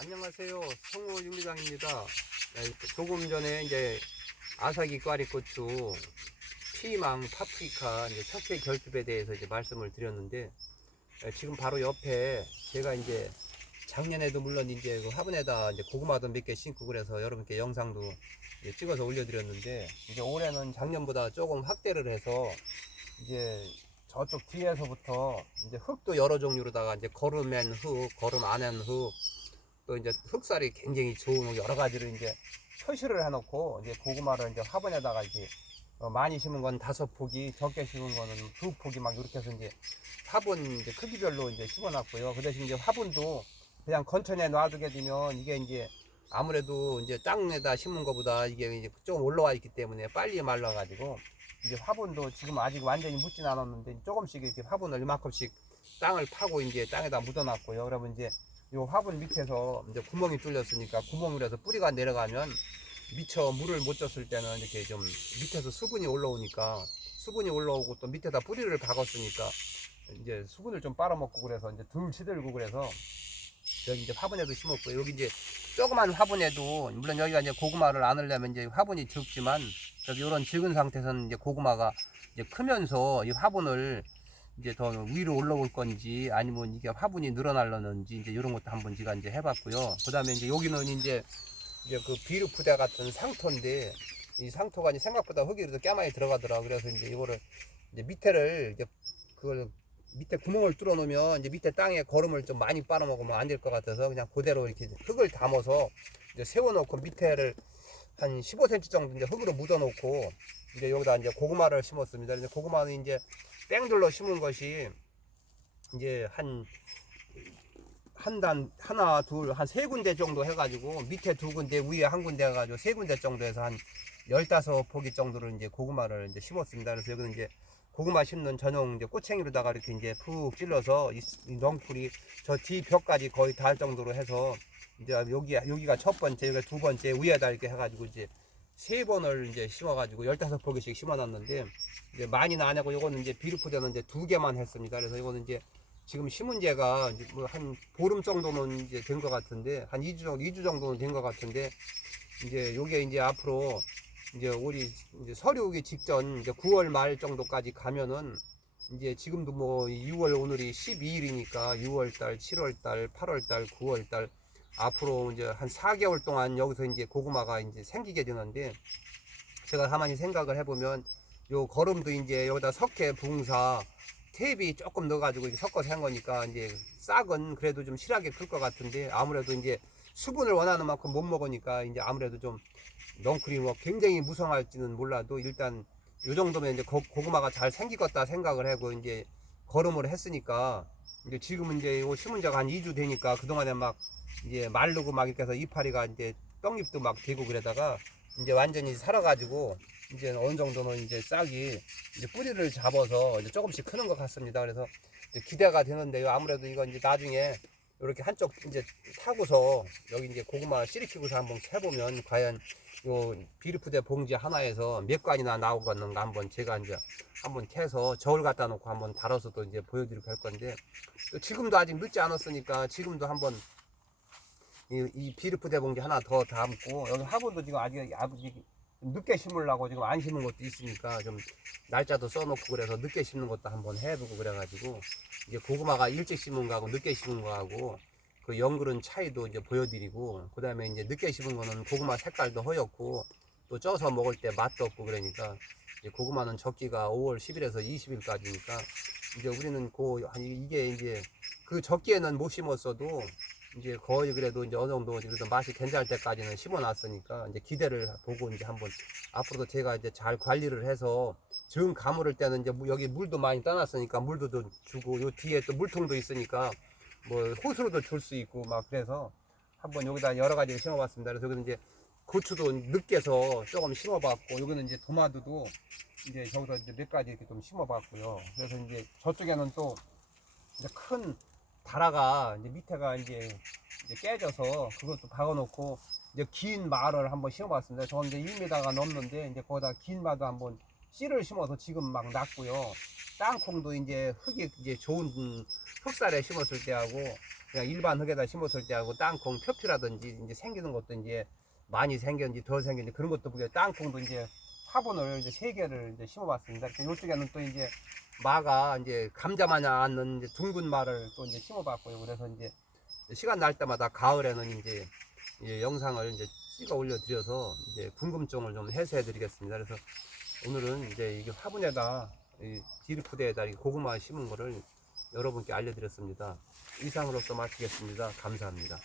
안녕하세요. 성우 윤미장입니다. 네, 조금 전에 이제 아사기 꽈리고추, 피망, 파프리카 이제 석회 결핍에 대해서 이제 말씀을 드렸는데 네, 지금 바로 옆에 제가 이제 작년에도 물론 이제 그 화분에다 이제 고구마도 몇 개 심고 그래서 여러분께 영상도 찍어서 올려드렸는데 이제 올해는 작년보다 조금 확대를 해서 이제 저쪽 뒤에서부터 이제 흙도 여러 종류로다가 이제 거름엔 흙, 거름 안엔 흙, 또 이제 흙살이 굉장히 좋은 여러 가지로 이제 표시를 해놓고 이제 고구마를 이제 화분에다가 이제 어, 많이 심은 건 다섯 포기, 적게 심은 거는 두 포기 막 이렇게 해서 이제 화분 이제 크기별로 이제 심어놨고요. 그 대신 이제 화분도 그냥 건천에 놔두게 되면 이게 이제 아무래도 이제 땅에다 심은 것보다 이게 이제 조금 올라와 있기 때문에 빨리 말라가지고 이제 화분도 지금 아직 완전히 묻진 않았는데 조금씩 이렇게 화분을 이만큼씩 땅을 파고 이제 땅에다 묻어놨고요. 그러면 이제 요 화분 밑에서 이제 구멍이 뚫렸으니까 구멍을 해서 뿌리가 내려가면 미처 물을 못 줬을 때는 이렇게 좀 밑에서 수분이 올라오니까 수분이 올라오고 또 밑에다 뿌리를 박았으니까 이제 수분을 좀 빨아먹고 그래서 이제 덜 시들고 그래서 여기 이제 화분에도 심었고 여기 이제 조그만 화분에도 물론 여기가 이제 고구마를 안으려면 이제 화분이 적지만 이런 적은 상태에서는 이제 고구마가 이제 크면서 이 화분을 이제 더 위로 올라올 건지 아니면 이게 화분이 늘어날려는지 이제 이런 것도 한번 제가 이제 해봤고요. 그다음에 이제 여기는 이제 이제 그 비루푸대 같은 상토인데 이 상토가 이제 생각보다 흙이 그래도 꽤 많이 들어가더라. 그래서 이제 이거를 이제 밑에를 이제 그걸 밑에 구멍을 뚫어 놓으면 이제 밑에 땅에 거름을 좀 많이 빨아먹으면 안 될 것 같아서 그냥 그대로 이렇게 흙을 담아서 이제 세워놓고 밑에를 한 15cm 정도 이제 흙으로 묻어 놓고 이제 여기다 이제 고구마를 심었습니다. 이제 고구마는 이제 땡들로 심은 것이 이제 한 한 단 하나 둘 한 세 군데 정도 해가지고 밑에 두 군데 위에 한 군데 해가지고 세 군데 정도 해서 한 열다섯 포기 정도를 이제 고구마를 이제 심었습니다. 그래서 여기는 이제 고구마 심는 전용 이제 꼬챙이로다가 이렇게 이제 푹 찔러서 이, 이 넝쿨이 저 뒤 벽까지 거의 닿을 정도로 해서 이제 여기 여기가 첫 번째 여기가 두 번째 위에다 이렇게 해가지고 이제 세 번을 이제 심어가지고 열다섯 포기씩 심어놨는데 이제 많이는 안 하고 요거는 이제 비루프대는 이제 두 개만 했습니다. 그래서 이거는 이제 지금 심은 지가 뭐 한 보름 정도는 이제 된 것 같은데 한 2주 정도 2주 정도는 된 것 같은데 이제 요게 이제 앞으로 이제 우리 이제 서류 오기 직전 이제 9월 말 정도까지 가면은 이제 지금도 뭐 6월 오늘이 12일이니까 6월 달, 7월 달, 8월 달, 9월 달 앞으로 이제 한 4개월 동안 여기서 이제 고구마가 이제 생기게 되는데 제가 가만히 생각을 해보면 요 거름도 이제 여기다 석회 붕사 테이프 조금 넣어가지고 섞어서 한 거니까 이제 싹은 그래도 좀 실하게 클 것 같은데 아무래도 이제 수분을 원하는 만큼 못 먹으니까 이제 아무래도 좀 넝쿨이 뭐 굉장히 무성할지는 몰라도 일단 요 정도면 이제 고, 고구마가 잘 생기겠다 생각을 하고 이제 거름을 했으니까 이제 지금은 이제 요 심은 지가 한 2주 되니까 그동안에 막 이제 마르고 막 이렇게 해서 이파리가 이제 떡잎도 막 되고 그러다가 이제 완전히 살아가지고 이제 어느 정도는 이제 싹이 이제 뿌리를 잡아서 이제 조금씩 크는 것 같습니다. 그래서 기대가 되는데요. 아무래도 이건 이제 나중에 이렇게 한쪽 이제 타고서 여기 이제 고구마 씨리키고서 한번 해보면 과연 요 비루프대 봉지 하나에서 몇 관이나 나오겠는가 한번 제가 이제 한번 캐서 저울 갖다 놓고 한번 달아서 또 이제 보여드리고 할 건데 또 지금도 아직 늦지 않았으니까 지금도 한번 이, 이 비루프대 봉지 하나 더 담고 여기 화분도 지금 아직 아직 늦게 심으려고 지금 안 심은 것도 있으니까 좀 날짜도 써놓고 그래서 늦게 심는 것도 한번 해보고 그래가지고 이제 고구마가 일찍 심은 거하고 늦게 심은 거하고 그 연그른 차이도 이제 보여드리고 그 다음에 이제 늦게 심은 거는 고구마 색깔도 허옇고 또 쪄서 먹을 때 맛도 없고 그러니까 이제 고구마는 적기가 5월 10일에서 20일까지니까 이제 우리는 그한 이게 이제 그 적기에는 못 심었어도 이제 거의 그래도 이제 어느 정도 그래도 맛이 괜찮을 때까지는 심어놨으니까 이제 기대를 보고 이제 한번 앞으로도 제가 이제 잘 관리를 해서 정 가물을 때는 이제 무- 여기 물도 많이 떠났으니까 물도 좀 주고 요 뒤에 또 물통도 있으니까 뭐 호수로도 줄 수 있고 막 그래서 한번 여기다 여러 가지를 심어봤습니다. 그래서 여기는 이제 고추도 늦게서 조금 심어봤고 여기는 이제 도마도도 이제 저기다 이제 몇 가지 이렇게 좀 심어봤고요. 그래서 이제 저쪽에는 또 이제 큰 다라가 이제 밑에가 이제, 이제 깨져서 그것도 박아놓고 이제 긴 마를 한번 심어봤습니다. 저는 이제 1m가 넘는데 이제 거기다 긴 마도 한번 씨를 심어서 지금 막 났고요. 땅콩도 이제 흙이 이제 좋은 흙살에 심었을 때하고 그냥 일반 흙에다 심었을 때하고 땅콩 표피라든지 이제 생기는 것도 이제 많이 생겼는지 덜 생겼는지 그런 것도 보게 땅콩도 이제 화분을 이제 세 개를 이제 심어봤습니다. 이쪽에는 또 이제 마가 이제 감자 마냥 않는 둥근 마를 또 이제 심어봤고요. 그래서 이제 시간 날 때마다 가을에는 이제 이 영상을 이제 찍어 올려드려서 이제 궁금증을 좀 해소해드리겠습니다. 그래서 오늘은 이제 이게 화분에다 이 고구마 심은 거를 여러분께 알려드렸습니다. 이상으로서 마치겠습니다. 감사합니다.